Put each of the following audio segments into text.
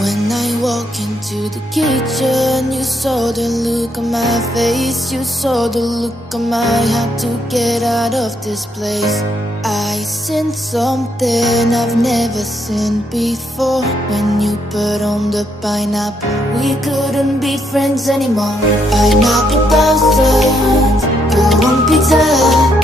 When I walk into the kitchen, you saw the look on my face. You saw the look on my heart to get out of this place. I seen something I've never seen before. When you put on the pineapple, we couldn't be friends anymore. Pineapple thousand, go on pizza.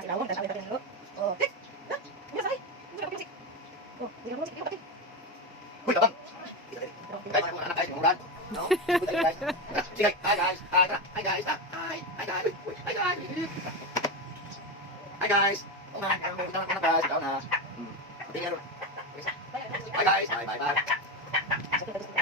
si Lawang, tatawin natin ang loob. Oh. Guys. Hi, tara. Hi guys. Hi. Hi guys. Uy, Hi guys. Hi guys. Oh, man, ang mga anak anak guys. Hmm. Tingnan. Hi guys. Bye bye bye.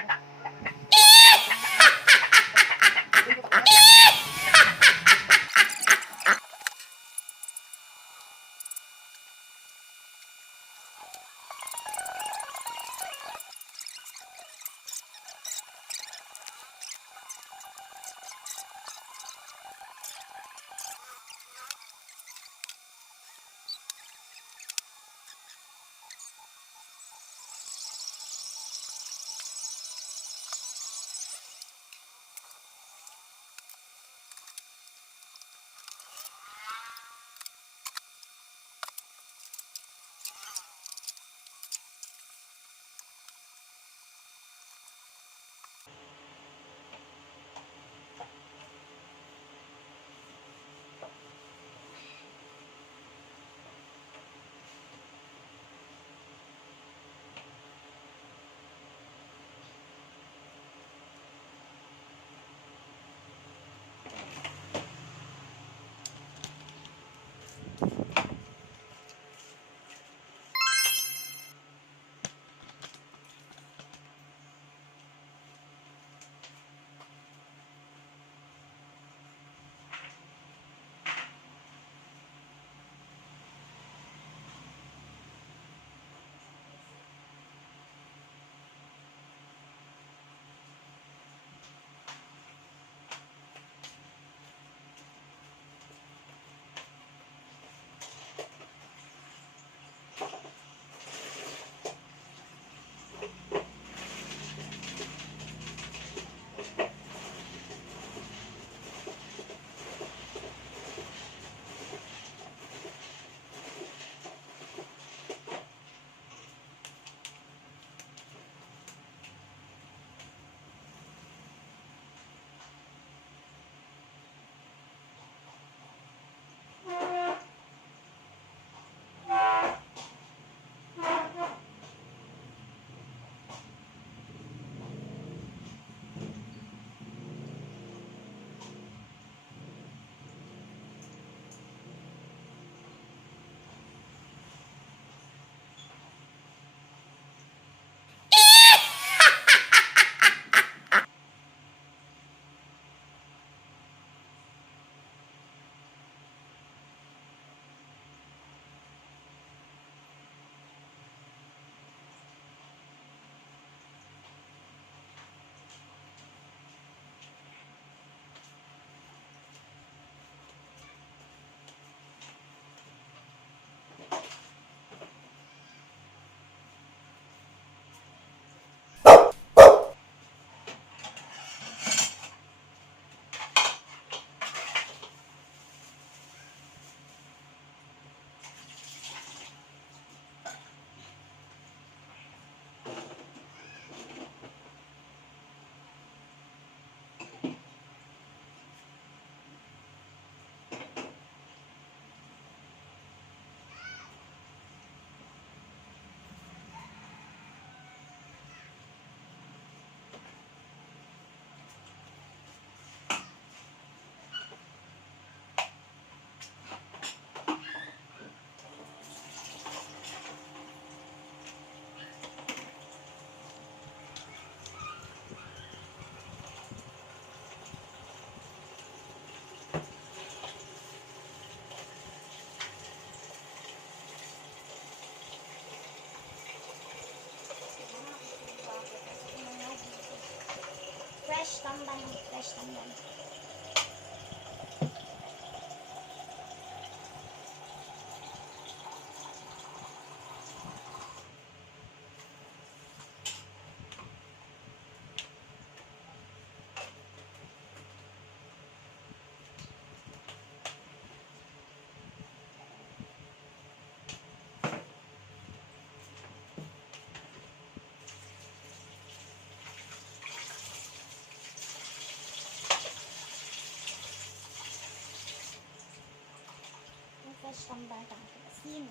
Bata ang asin.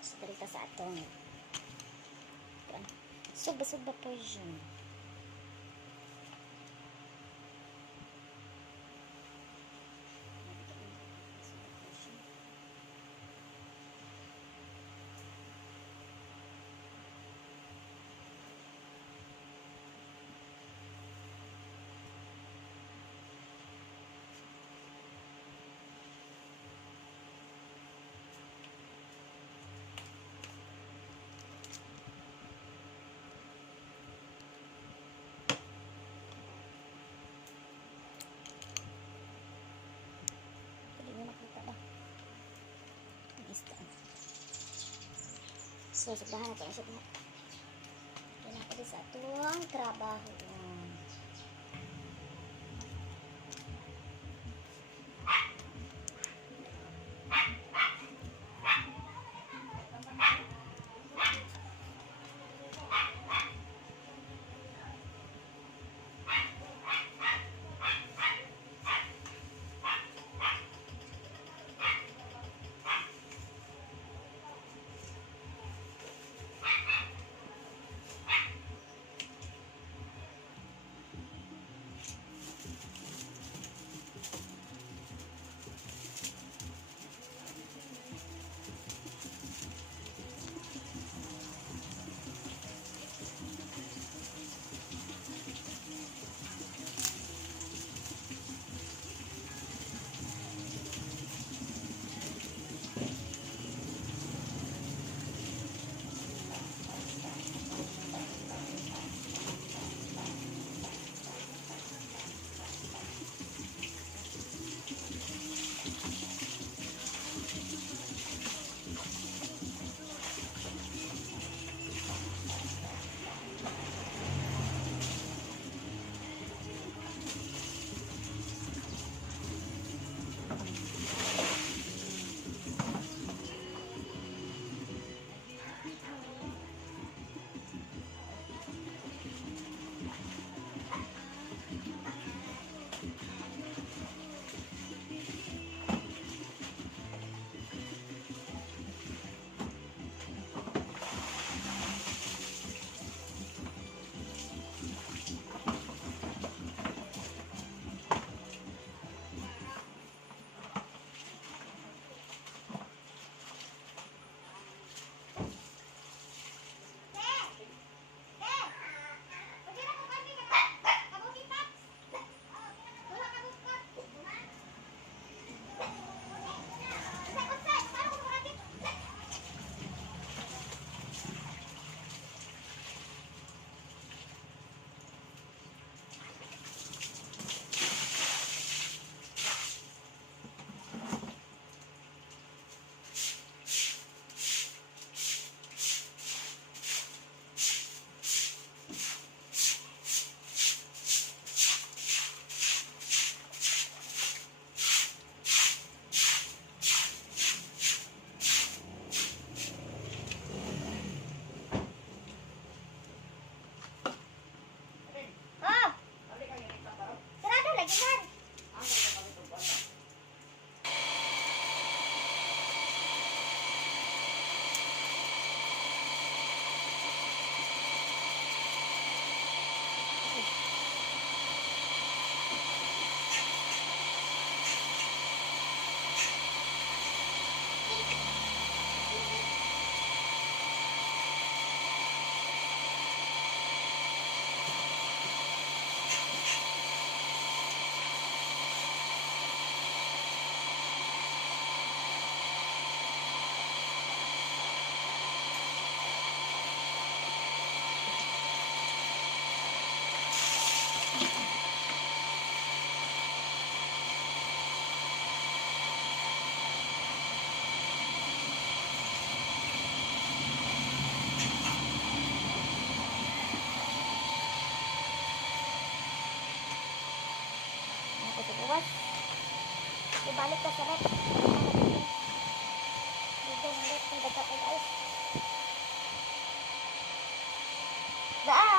So, dito sa atong suba-suba po yun. So, subahan natin. Na ako sa tuwang trabaho.